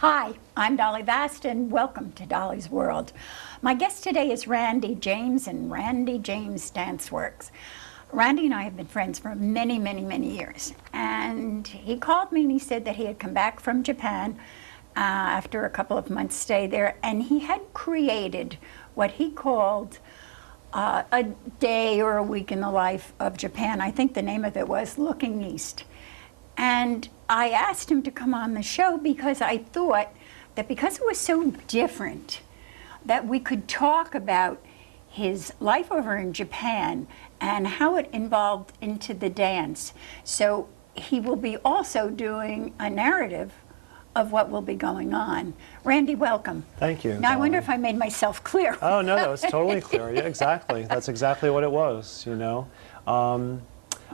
Hi, I'm Dolly Vasta, and welcome to Dolly's World. My guest today is Randy James and Randy James Dance Works. Randy and I have been friends for many, many, many years. And he called me and he said that he had come back from Japan after a couple of months' stay there, and he had created what he called a day or a week in the life of Japan. I think the name of it was Looking East. And I asked him to come on the show because I thought that because it was so different, that we could talk about his life over in Japan and how it involved into the dance. So he will be also doing a narrative of what will be going on. Randy, welcome. Thank you. Now, I wonder if I made myself clear. Oh, no, that was totally clear. Yeah, exactly. That's exactly what it was, you know.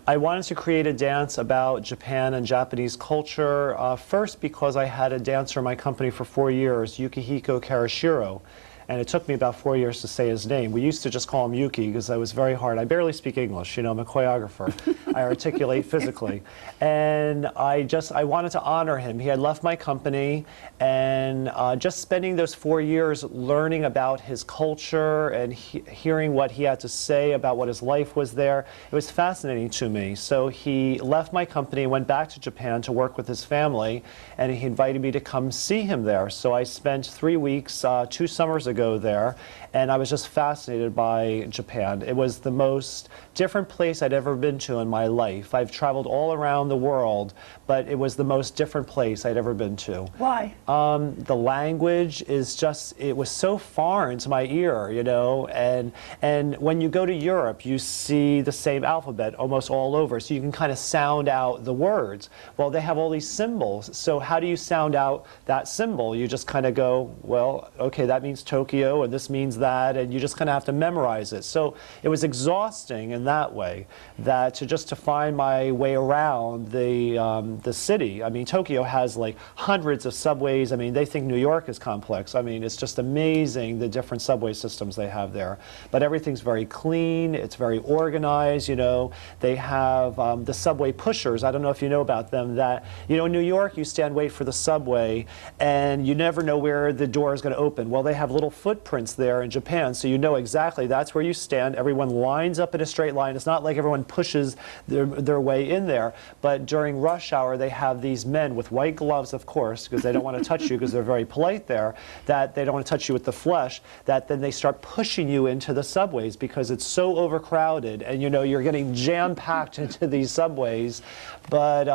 I wanted to create a dance about Japan and Japanese culture, first because I had a dancer in my company for 4 years, Yukihiko Karashiro, and it took me about 4 years to say his name. We used to just call him Yuki because I was very hard. I barely speak English, you know, I'm a choreographer. I articulate physically. And I wanted to honor him. He had left my company, and just spending those 4 years learning about his culture and hearing what he had to say about what his life was there, it was fascinating to me. So he left my company, went back to Japan to work with his family, and he invited me to come see him there. So I spent 3 weeks, 2 summers ago there, and I was just fascinated by Japan. It was the most different place I'd ever been to in my life. I've traveled all around the world, but it was the most different place I'd ever been to. Why? The language is just, it was so foreign to my ear, you know, and when you go to Europe, you see the same alphabet almost all over, so you can kind of sound out the words. Well, they have all these symbols, so how do you sound out that symbol? You just kind of go, well, okay, that means Tokyo, and this means that, and you just kind of have to memorize it. So it was exhausting in that way, that to find my way around the city. I mean, Tokyo has like hundreds of subways. I mean, they think New York is complex. I mean, it's just amazing the different subway systems they have there. But everything's very clean. It's very organized, you know. They have the subway pushers. I don't know if you know about them. That, you know, in New York, you stand wait for the subway, and you never know where the door is going to open. Well, they have little footprints there in Japan, so you know exactly that's where you stand. Everyone lines up in a straight line. It's not like everyone pushes their way in there, but during rush hour, they have these men with white gloves, of course, because they don't want to touch you because they're very polite there, that they don't want to touch you with the flesh, that then they start pushing you into the subways because it's so overcrowded, and you know, you're getting jam-packed into these subways. But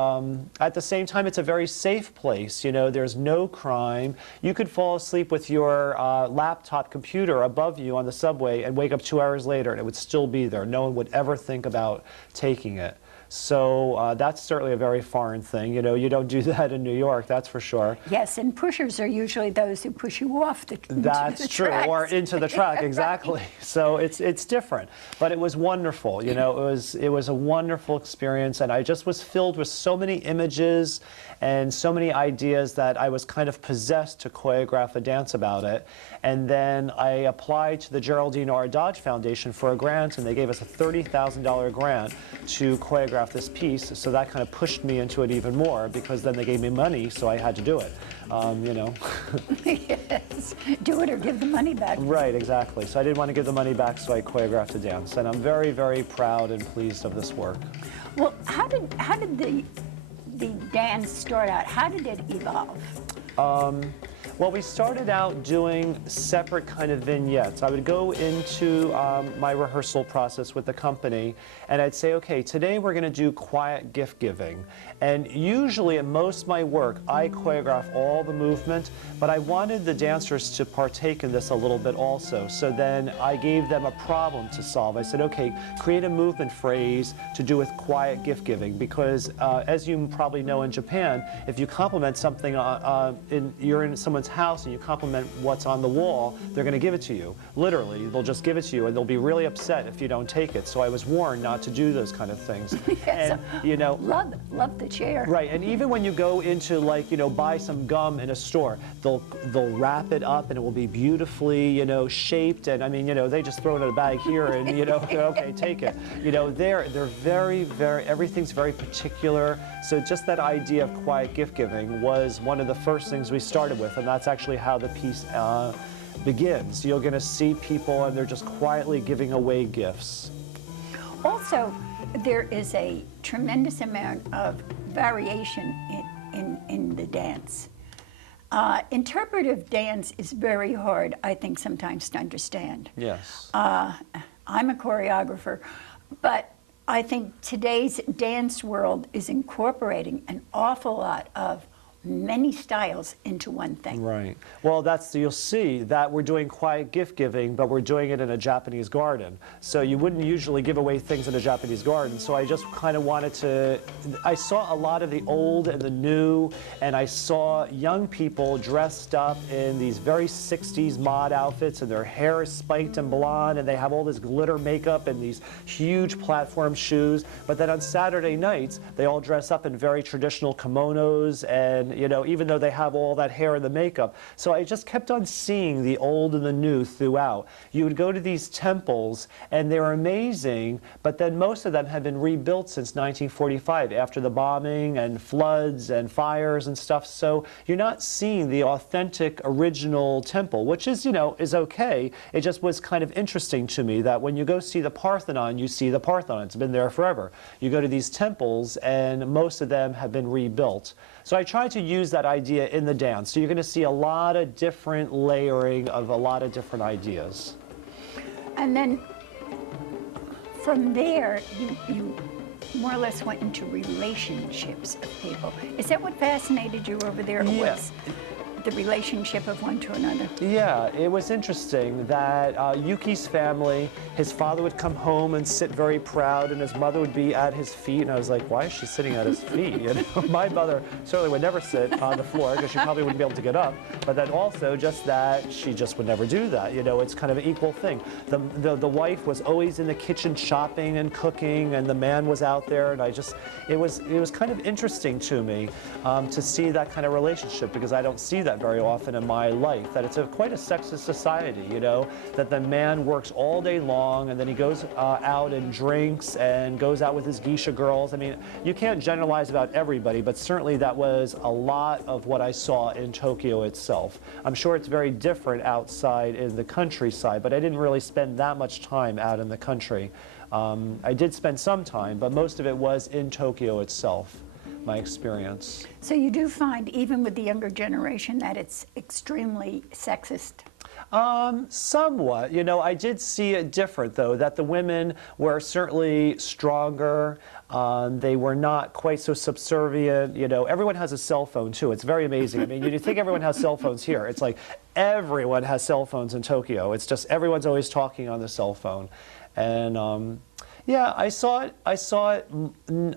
at the same time, it's a very safe place. You know, there's no crime. You could fall asleep with your laptop computer above you on the subway and wake up 2 hours later, and it would still be there. No one would ever think about taking it. So that's certainly a very foreign thing. You know, you don't do that in New York, that's for sure. Yes, and pushers are usually those who push you off the That's the true, tracks. or into the track, exactly. So it's different, but it was wonderful. You know, it was a wonderful experience, and I just was filled with so many images and so many ideas that I was kind of possessed to choreograph a dance about it. And then I applied to the Geraldine R. Dodge Foundation for a grant, and they gave us a $30,000 grant to choreograph this piece. So that kind of pushed me into it even more, because then they gave me money, so I had to do it. You know. Yes, do it or give the money back. Right, exactly. So I didn't want to give the money back, so I choreographed a dance, and I'm very, very proud and pleased of this work. Well, how did the dance start out? How did it evolve? Well, we started out doing separate kind of vignettes. I would go into my rehearsal process with the company, and I'd say, okay, today we're going to do quiet gift giving. And usually in most of my work, I choreograph all the movement, but I wanted the dancers to partake in this a little bit also. So then I gave them a problem to solve. I said, okay, create a movement phrase to do with quiet gift giving, because as you probably know in Japan, if you compliment something, you're in someone's someone's house and you compliment what's on the wall, they're going to give it to you. Literally, they'll just give it to you, and they'll be really upset if you don't take it. So I was warned not to do those kind of things. Yes, And, you know, love the chair. right, and even when you go into, like, you know, buy some gum in a store, they'll wrap it up and it will be beautifully, you know, shaped. And I mean, you know, they just throw it in a bag here and, you know, okay, take it. You know, they're very, everything's very particular. So just that idea of quiet gift giving was one of the first things we started with, and that's actually how the piece begins. You're going to see people and they're just quietly giving away gifts. Also, there is a tremendous amount of variation in the dance. Interpretive dance is very hard, I think, sometimes to understand. Yes. I'm a choreographer, but I think today's dance world is incorporating an awful lot of many styles into one thing. Right. Well, you'll see that we're doing quiet gift giving, but we're doing it in a Japanese garden. So you wouldn't usually give away things in a Japanese garden. So I just kind of wanted to, I saw a lot of the old and the new, and I saw young people dressed up in these very 60s mod outfits, and their hair is spiked and blonde, and they have all this glitter makeup and these huge platform shoes. But then on Saturday nights, they all dress up in very traditional kimonos, and you know, even though they have all that hair and the makeup. So I just kept on seeing the old and the new throughout. You would go to these temples, and they're amazing, but then most of them have been rebuilt since 1945 after the bombing and floods and fires and stuff. So you're not seeing the authentic original temple, which is, you know, is okay. It just was kind of interesting to me that when you go see the Parthenon, you see the Parthenon. It's been there forever. You go to these temples, and most of them have been rebuilt. So I tried to use that idea in the dance. So you're going to see a lot of different layering of a lot of different ideas. And then from there, you more or less went into relationships of people. Is that what fascinated you over there? Yeah. Was the relationship of one to another? Yeah, it was interesting that Yuki's family, his father would come home and sit very proud, and his mother would be at his feet, and I was like, why is she sitting at his feet? You know, my mother certainly would never sit on the floor because she probably wouldn't be able to get up, but then also just that she just would never do that. You know, it's kind of an equal thing. The wife was always in the kitchen shopping and cooking, and the man was out there, and it was kind of interesting to me to see that kind of relationship, because I don't see that very often in my life, that it's quite a sexist society, you know, that the man works all day long and then he goes out and drinks and goes out with his geisha girls. I mean, you can't generalize about everybody, but certainly that was a lot of what I saw in Tokyo itself. I'm sure it's very different outside in the countryside, but I didn't really spend that much time out in the country. I did spend some time, but most of it was in Tokyo itself. My experience. So you do find, even with the younger generation, that it's extremely sexist? Somewhat. You know, I did see it different, though, that the women were certainly stronger. They were not quite so subservient. You know, everyone has a cell phone, too. It's very amazing. I mean, you think everyone has cell phones here. It's like everyone has cell phones in Tokyo. It's just everyone's always talking on the cell phone. And yeah, I saw it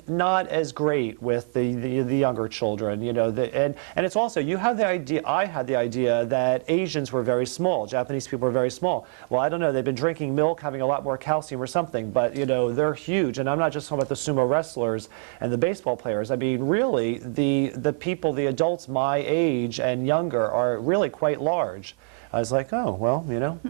not as great with the younger children, you know, and it's also, you have the idea, I had the idea that Asians were very small, Japanese people were very small. Well, I don't know, they've been drinking milk, having a lot more calcium or something, but, you know, they're huge. And I'm not just talking about the sumo wrestlers and the baseball players. I mean, really, the people, the adults my age and younger are really quite large. I was like, oh, well, you know,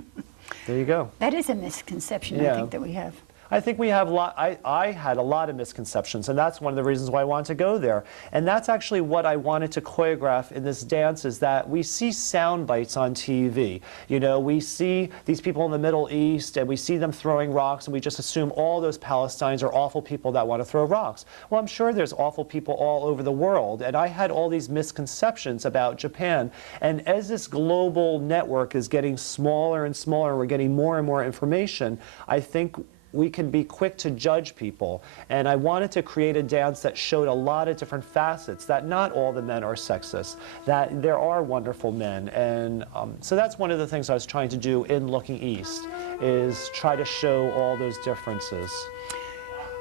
there you go. That is a misconception, Yeah. I think, that we have. I think we have I had a lot of misconceptions, and that's one of the reasons why I wanted to go there. And that's actually what I wanted to choreograph in this dance, is that we see sound bites on TV. You know, we see these people in the Middle East, and we see them throwing rocks, and we just assume all those Palestinians are awful people that want to throw rocks. Well, I'm sure there's awful people all over the world, and I had all these misconceptions about Japan. And as this global network is getting smaller and smaller, we're getting more and more information, I think we can be quick to judge people. And I wanted to create a dance that showed a lot of different facets, that not all the men are sexist, that there are wonderful men. And so that's one of the things I was trying to do in Looking East, is try to show all those differences.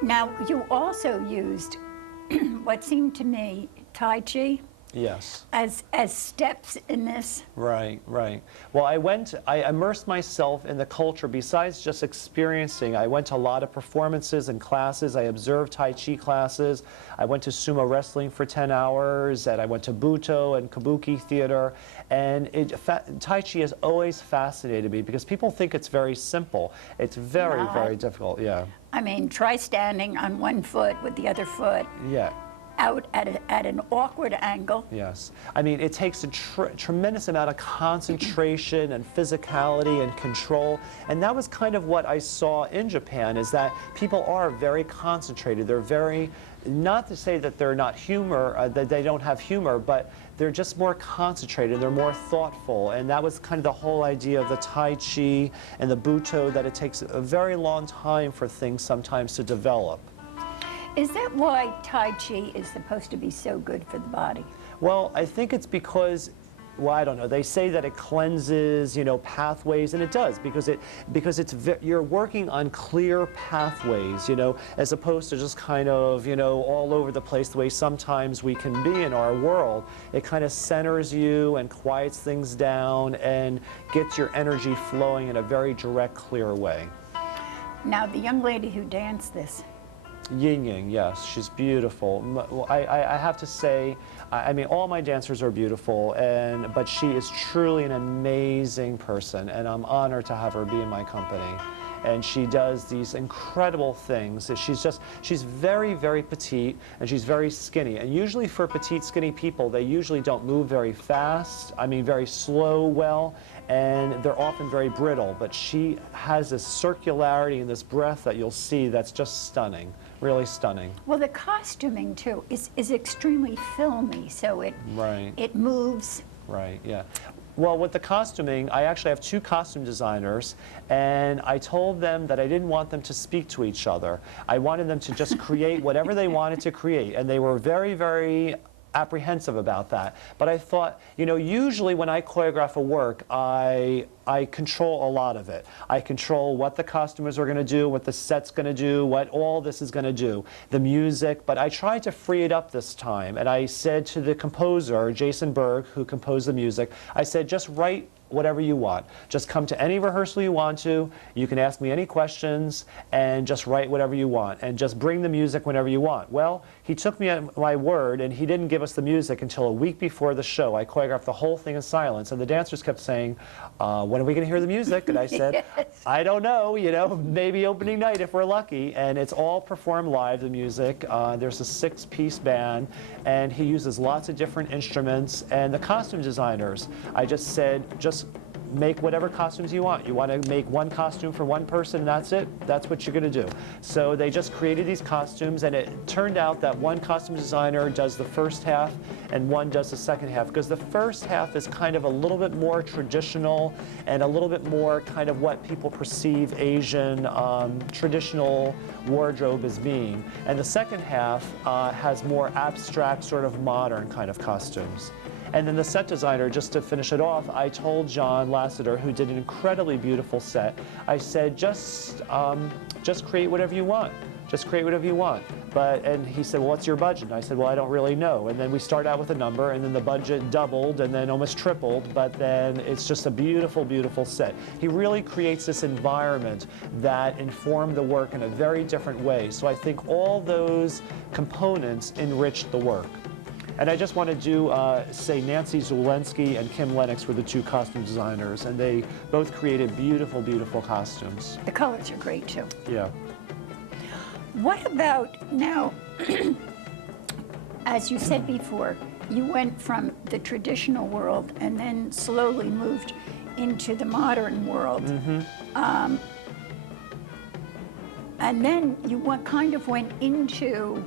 Now, you also used what seemed to me Tai Chi Yes. as steps in this? Right, right. Well, I immersed myself in the culture besides just experiencing. I went to a lot of performances and classes. I observed Tai Chi classes. I went to sumo wrestling for 10 hours, and I went to Buto and Kabuki theater. And Tai Chi has always fascinated me because people think it's very simple. It's very, Not. very difficult, yeah. I mean, try standing on one foot with the other foot Yeah. out at an awkward angle. Yes. I mean, it takes a tremendous amount of concentration and physicality and control. And that was kind of what I saw in Japan, is that people are very concentrated. They're very, not to say that they're not that they don't have humor, but they're just more concentrated. They're more thoughtful. And that was kind of the whole idea of the Tai Chi and the Buto, that it takes a very long time for things sometimes to develop. Is that why Tai Chi is supposed to be so good for the body? Well, I think it's because, well, I don't know. They say that it cleanses, you know, pathways, and it does, because you're working on clear pathways, you know, as opposed to just kind of, you know, all over the place the way sometimes we can be in our world. It kind of centers you and quiets things down and gets your energy flowing in a very direct, clear way. Now, the young lady who danced this, Yin Yang, yes, she's beautiful. I have to say, I mean, all my dancers are beautiful, but she is truly an amazing person, and I'm honored to have her be in my company. And she does these incredible things. She's very, very petite, and she's very skinny. And usually for petite, skinny people, they usually don't move very fast, I mean, very slow well, and they're often very brittle. But she has this circularity and this breath that you'll see that's just stunning, really stunning. well, the costuming too is extremely filmy, so it moves. Right, yeah. Well, with the costuming, I actually have 2 costume designers, and I told them that I didn't want them to speak to each other. I wanted them to just create whatever they wanted to create, and they were very, very apprehensive about that. But I thought, you know, usually when I choreograph a work, I control a lot of it. I control what the costumers are going to do, what the set's going to do, what all this is going to do, the music. But I tried to free it up this time, and I said to the composer, Jason Berg, who composed the music, I said, just write whatever you want. Just come to any rehearsal you want to. You can ask me any questions and just write whatever you want, and just bring the music whenever you want. Well, he took me at my word, and he didn't give us the music until a week before the show. I choreographed the whole thing in silence, and the dancers kept saying, when are we going to hear the music? And I said, Yes. I don't know, you know, maybe opening night if we're lucky. And it's all performed live, the music. There's a 6-piece band, and he uses lots of different instruments. And the costume designers, I just said, just make whatever costumes you want. You want to make one costume for one person, and that's it. That's what you're going to do. So they just created these costumes, and it turned out that one costume designer does the first half and one does the second half, because the first half is kind of a little bit more traditional and a little bit more kind of what people perceive Asian traditional wardrobe as being. And the second half has more abstract, sort of modern kind of costumes. And then the set designer, just to finish it off, I told John Lasseter, who did an incredibly beautiful set, I said, just create whatever you want. Just create whatever you want. And he said, well, what's your budget? And I said, well, I don't really know. And then we start out with a number, and then the budget doubled and then almost tripled, but then it's just a beautiful, beautiful set. He really creates this environment that informed the work in a very different way. So I think all those components enriched the work. And I just want to say Nancy Zulensky and Kim Lennox were the 2 costume designers, and they both created beautiful, beautiful costumes. The colors are great too. Yeah. What about now, as you said before, you went from the traditional world and then slowly moved into the modern world. Mm-hmm. And then you kind of went into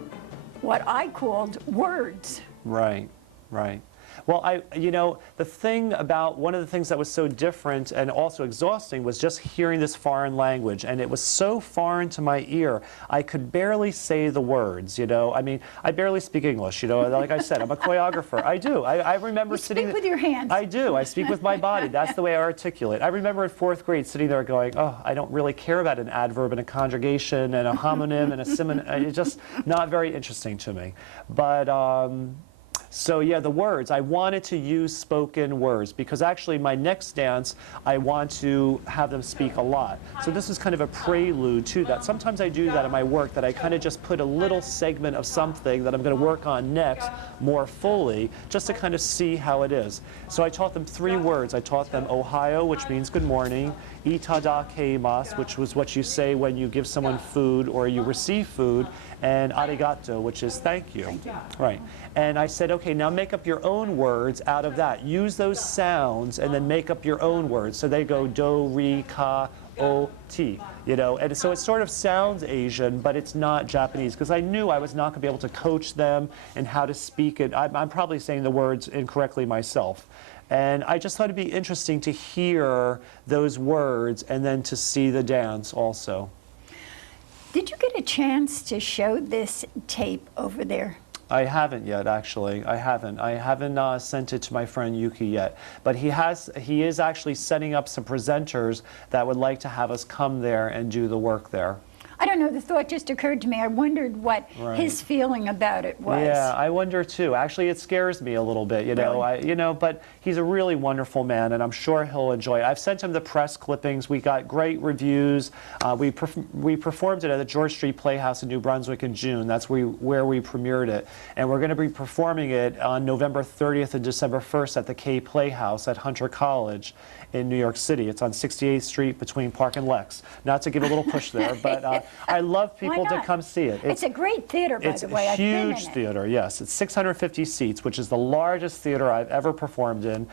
what I called words. Right, right. Well, you know, one of the things that was so different and also exhausting was just hearing this foreign language. And it was so foreign to my ear, I could barely say the words, you know. I mean, I barely speak English, you know. Like I said, I'm a choreographer. I do. I remember sitting... You speak with your hands. I do. I speak with my body. That's the way I articulate. I remember in 4th grade sitting there going, oh, I don't really care about an adverb and a conjugation and a homonym and a synonym. It's just not very interesting to me. But... So yeah, the words, I wanted to use spoken words because actually my next dance, I want to have them speak a lot. So this is kind of a prelude to that. Sometimes I do that in my work, that I kind of just put a little segment of something that I'm going to work on next more fully, just to kind of see how it is. So I taught them 3 words. I taught them Ohio, which means good morning, itadakeimasu, which was what you say when you give someone food or you receive food, and arigato, which is thank you. Right. And I said, okay, now make up your own words out of that. Use those sounds and then make up your own words. So they go do, re, ka, o, ti, you know. And so it sort of sounds Asian, but it's not Japanese, because I knew I was not going to be able to coach them in how to speak it. I'm probably saying the words incorrectly myself. And I just thought it'd be interesting to hear those words and then to see the dance also. Did you get a chance to show this tape over there? I haven't yet, actually. I haven't sent it to my friend Yuki yet. But he is actually setting up some presenters that would like to have us come there and do the work there. I don't know, the thought just occurred to me. I wondered what his feeling about it was. Yeah, I wonder too. Actually, it scares me a little bit, you know. Really? But he's a really wonderful man, and I'm sure he'll enjoy it. I've sent him the press clippings. We got great reviews. We performed it at the George Street Playhouse in New Brunswick in June. That's where we premiered it. And we're going to be performing it on November 30th and December 1st at the K Playhouse at Hunter College in New York City. It's on 68th Street between Park and Lex. Not to give a little push there, but I love people to come see it. It's a great theater, by the way. It's a huge theater, yes. It's 650 seats, which is the largest theater I've ever performed in,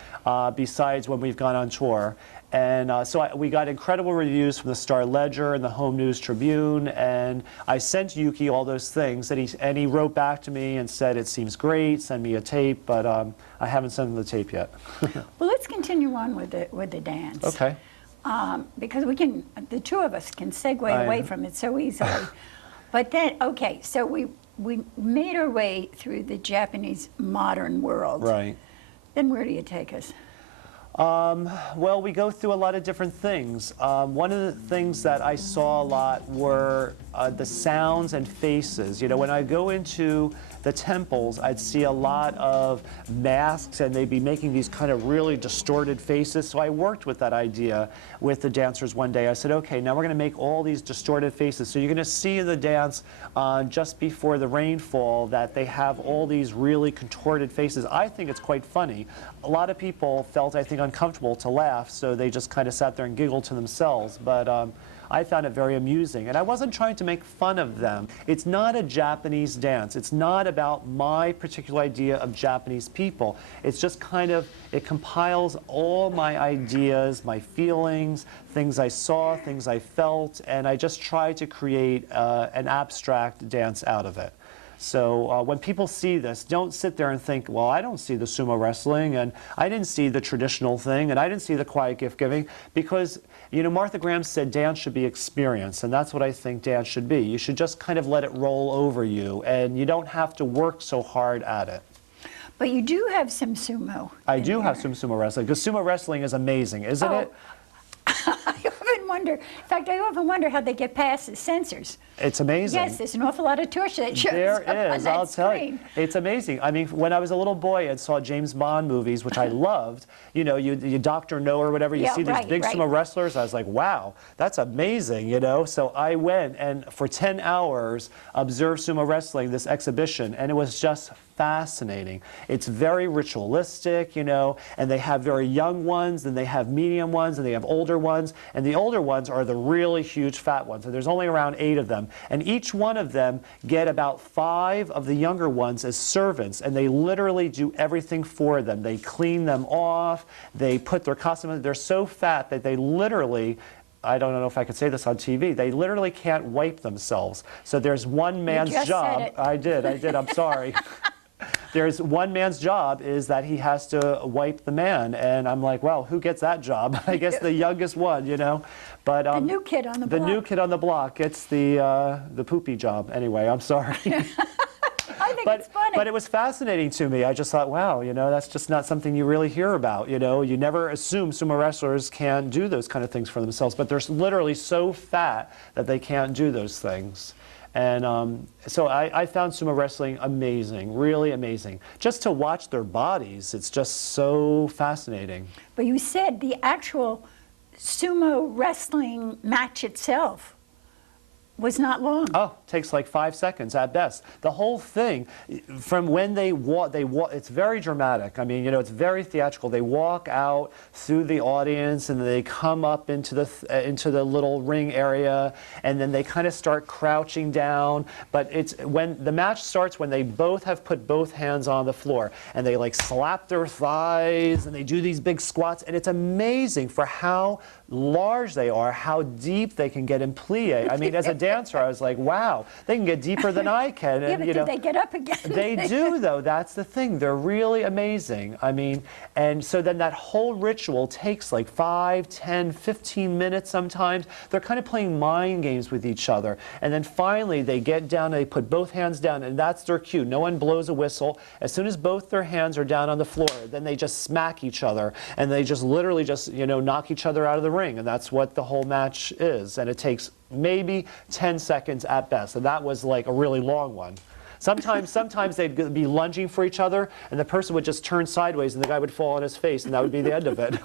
besides when we've gone on tour. And we got incredible reviews from the Star Ledger and the Home News Tribune, and I sent Yuki all those things, and he wrote back to me and said, it seems great, send me a tape, but I haven't sent him the tape yet. Well, let's continue on with the dance. Okay. Because the 2 of us can segue away from it so easily. But then, okay, so we made our way through the Japanese modern world. Right. Then where do you take us? Well, we go through a lot of different things. One of the things that I saw a lot were the sounds and faces. You know, when I go into the temples, I'd see a lot of masks, and they'd be making these kind of really distorted faces. So I worked with that idea with the dancers one day. I said, okay, now we're going to make all these distorted faces. So you're going to see in the dance just before the rainfall that they have all these really contorted faces. I think it's quite funny. A lot of people felt, I think, uncomfortable to laugh, so they just kind of sat there and giggled to themselves. But I found it very amusing. And I wasn't trying to make fun of them. It's not a Japanese dance. It's not about my particular idea of Japanese people. It's just kind of, it compiles all my ideas, my feelings, things I saw, things I felt, and I just tried to create an abstract dance out of it. So when people see this, don't sit there and think, well, I don't see the sumo wrestling, and I didn't see the traditional thing, and I didn't see the quiet gift giving, because, you know, Martha Graham said dance should be experience, and that's what I think dance should be. You should just kind of let it roll over you, and you don't have to work so hard at it. But you do have some sumo. I do have some sumo wrestling, because sumo wrestling is amazing, isn't it? I often wonder, in fact, I often wonder how they get past the censors. It's amazing. Yes, there's an awful lot of tush that shows there up on is, that I'll tell screen. you. It's amazing. I mean, when I was a little boy and saw James Bond movies, which I loved, you know, you Dr. No or whatever, you see these big sumo wrestlers, I was like, wow, that's amazing, you know? So I went and for 10 hours observed sumo wrestling, this exhibition, and it was just fascinating. It's very ritualistic, you know, and they have very young ones, and they have medium ones, and they have older ones, and the older ones are the really huge fat ones, and there's only around 8 of them, and each one of them get about 5 of the younger ones as servants, and they literally do everything for them. They clean them off, they put their costume on. They're so fat that they literally, I don't know if I could say this on TV, they literally can't wipe themselves. So there's one man's job. I did, I'm sorry. There's one man's job is that he has to wipe the man, and I'm like, well, who gets that job? I guess the youngest one, you know. But the new kid on the block. The new kid on the block gets the poopy job. Anyway, I'm sorry. I think it's funny. But it was fascinating to me. I just thought, wow, you know, that's just not something you really hear about. You know, you never assume sumo wrestlers can do those kind of things for themselves, but they're literally so fat that they can't do those things. And so I found sumo wrestling amazing, really amazing. Just to watch their bodies, it's just so fascinating. But you said the actual sumo wrestling match itself was not long. Oh, takes like 5 seconds at best. The whole thing, from when they walk, it's very dramatic. I mean, you know, it's very theatrical. They walk out through the audience and they come up into the little ring area, and then they kind of start crouching down. But it's when the match starts, when they both have put both hands on the floor, and they like slap their thighs and they do these big squats, and it's amazing for how large they are, how deep they can get in plie. I mean, as a dancer, I was like, wow, they can get deeper than I can. Yeah, And, but you know, did they get up again? they do, though. That's the thing. They're really amazing. I mean, and so then that whole ritual takes like 5, 10, 15 minutes sometimes. They're kind of playing mind games with each other. And then finally, they get down, they put both hands down, and that's their cue. No one blows a whistle. As soon as both their hands are down on the floor, then they just smack each other, and they just literally just, you know, knock each other out of the ring. And that's what the whole match is. And it takes maybe 10 seconds at best. And that was like a really long one. Sometimes they'd be lunging for each other, and the person would just turn sideways, and the guy would fall on his face, and that would be the end of it.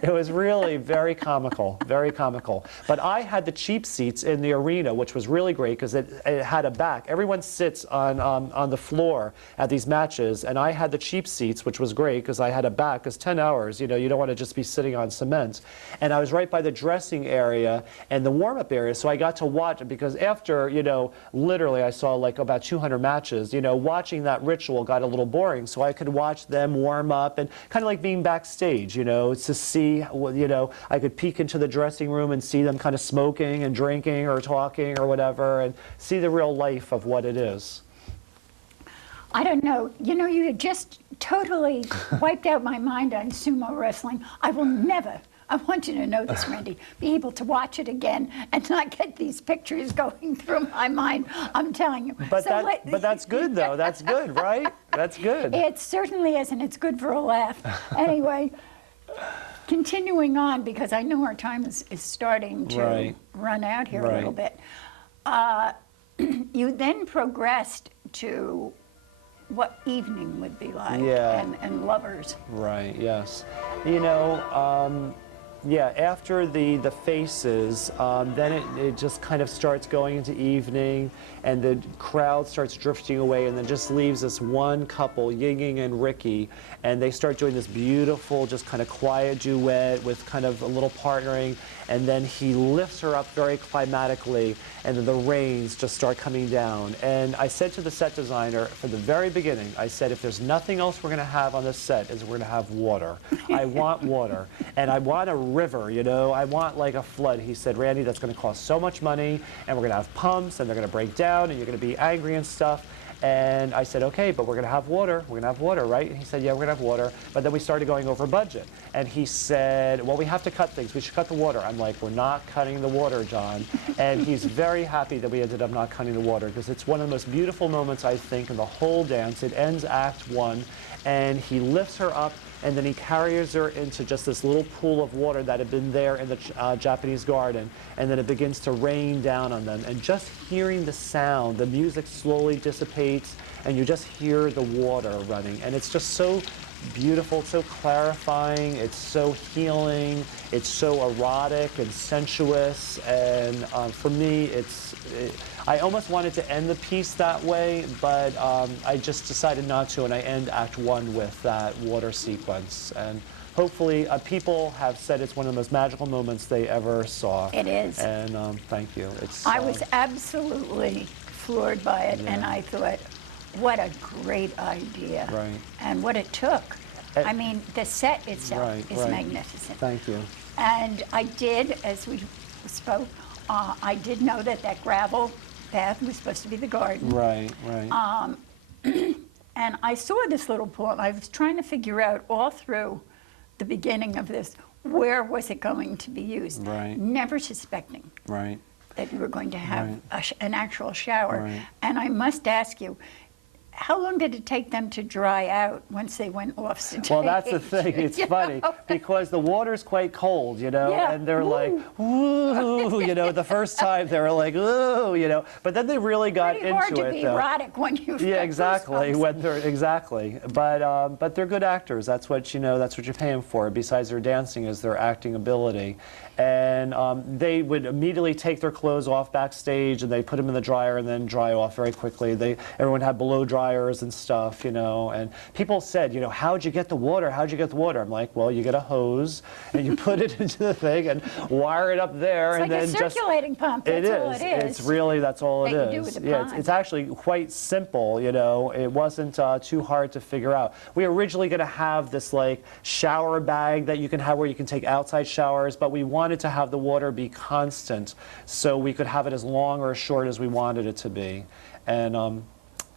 It was really very comical, very comical. But I had the cheap seats in the arena, which was really great because it had a back. Everyone sits on the floor at these matches, and I had the cheap seats, which was great because I had a back. Because 10 hours, you know, you don't want to just be sitting on cement. And I was right by the dressing area and the warm-up area, so I got to watch it because after, you know, literally I saw like about 200 matches, you know, watching that ritual got a little boring, so I could watch them warm up and kind of like being backstage, you know, to see, you know, I could peek into the dressing room and see them kind of smoking and drinking or talking or whatever, and see the real life of what it is. I don't know. You know, you had just totally wiped out my mind on sumo wrestling. I will never, I want you to know this, Randy, be able to watch it again and not get these pictures going through my mind. I'm telling you. But, but that's good, though. That's good, right? That's good. It certainly is, and it's good for a laugh. Anyway, continuing on, because I know our time is starting to run out here a little bit. You then progressed to what evening would be like, and lovers. Right, yes. You know, yeah, after the faces, then it just kind of starts going into evening, and the crowd starts drifting away, and then just leaves this one couple, Ying and Ricky, and they start doing this beautiful, just kind of quiet duet with kind of a little partnering, and then he lifts her up very climatically, and then the rains just start coming down. And I said to the set designer from the very beginning, I said, if there's nothing else we're going to have on this set, is we're going to have water. I want water, and I want a river, you know, I want like a flood. He said, Randy, that's going to cost so much money, and we're going to have pumps, and they're going to break down, and you're going to be angry and stuff. And I said, okay, but we're going to have water. We're going to have water, right? And he said, yeah, we're going to have water. But then we started going over budget. And he said, well, we have to cut things. We should cut the water. I'm like, we're not cutting the water, John. And he's very happy that we ended up not cutting the water, because it's one of the most beautiful moments, I think, in the whole dance. It ends Act 1, and he lifts her up, and then he carries her into just this little pool of water that had been there in the Japanese garden, and then it begins to rain down on them. And just hearing the sound, the music slowly dissipates, and you just hear the water running. And it's just so beautiful, it's so clarifying, it's so healing, it's so erotic and sensuous, and for me, I almost wanted to end the piece that way, but I just decided not to, and I end Act 1 with that water sequence. And hopefully, people have said it's one of the most magical moments they ever saw. It is. And thank you. I was absolutely floored by it, and I thought, what a great idea. Right. And what it took. I mean, the set itself is magnificent. Thank you. And I did, as we spoke, I did know that that gravel path was supposed to be the garden. Right, right. And I saw this little pool, and I was trying to figure out all through the beginning of this, where was it going to be used? Right. Never suspecting Right. that you were going to have an actual shower. Right. And I must ask you, how long did it take them to dry out once they went off stage? Well, that's the thing. It's funny because the water's quite cold, Yeah. and they're like, woo, the first time they were like, ooh, but then they really got Pretty into hard to it, be though. erotic when you Yeah, exactly. Exactly. But they're good actors. That's what that's what you're paying for. Besides their dancing, is their acting ability. And they would immediately take their clothes off backstage, and they put them in the dryer and then dry off very quickly. Everyone had blow dryers and stuff, and people said, how'd you get the water? How'd you get the water? I'm like, well, you get a hose and you put it into the thing and wire it up there, It's and like then a circulating pump. That's all it is. It's really, that's all it that you is. do with the Yeah, pond. it's actually quite simple, It wasn't too hard to figure out. We were originally going to have this like shower bag that you can have where you can take outside showers, but we wanted to have the water be constant so we could have it as long or as short as we wanted it to be. And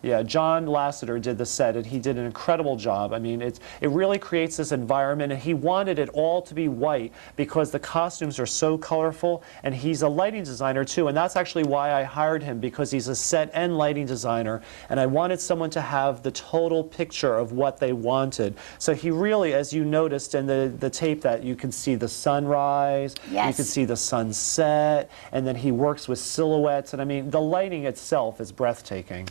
yeah, John Lasseter did the set, and he did an incredible job. I mean, it really creates this environment, and he wanted it all to be white because the costumes are so colorful, and he's a lighting designer too, and that's actually why I hired him, because he's a set and lighting designer, and I wanted someone to have the total picture of what they wanted. So he really, as you noticed in the tape, that you can see the sunrise, Yes. you can see the sunset, and then he works with silhouettes, and I mean, the lighting itself is breathtaking,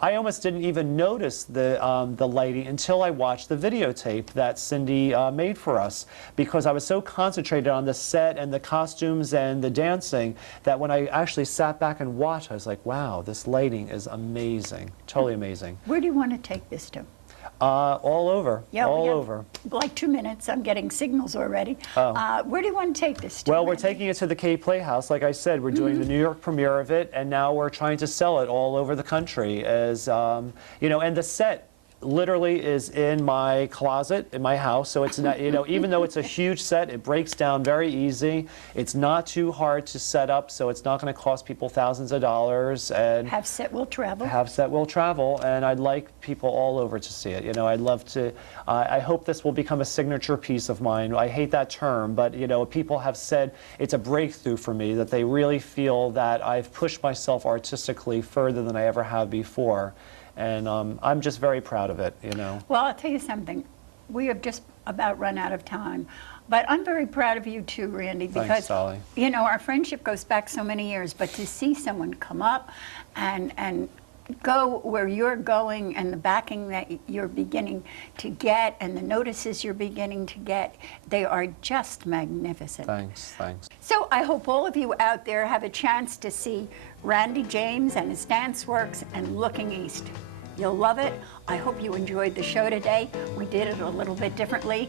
I almost didn't even notice the lighting until I watched the videotape that Cindy made for us, because I was so concentrated on the set and the costumes and the dancing that when I actually sat back and watched, I was like, wow, this lighting is amazing, totally amazing. Where do you want to take this to? All over, Yeah, all we have over. like 2 minutes. I'm getting signals already. Oh. Where do you want to take this to? Well, we're Randy? taking it to the K Playhouse. Like I said, we're doing the New York premiere of it, and now we're trying to sell it all over the country. As and the set literally is in my closet in my house, so it's not, even though it's a huge set, it breaks down very easy. It's not too hard to set up, so it's not going to cost people thousands of dollars. And Have set will travel. have set will travel, and I'd like people all over to see it. I'd love to. I hope this will become a signature piece of mine. I hate that term, but people have said it's a breakthrough for me, that they really feel that I've pushed myself artistically further than I ever have before. And I'm just very proud of it, Well, I'll tell you something. We have just about run out of time. But I'm very proud of you too, Randy, because Thanks, Dolly. our friendship goes back so many years, but to see someone come up and go where you're going, and the backing that you're beginning to get and the notices you're beginning to get, they are just magnificent. Thanks. So I hope all of you out there have a chance to see Randy James and his dance works and Looking East. You'll love it. I hope you enjoyed the show today. We did it a little bit differently.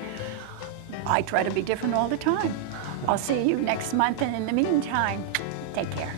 I try to be different all the time. I'll see you next month, and in the meantime, take care.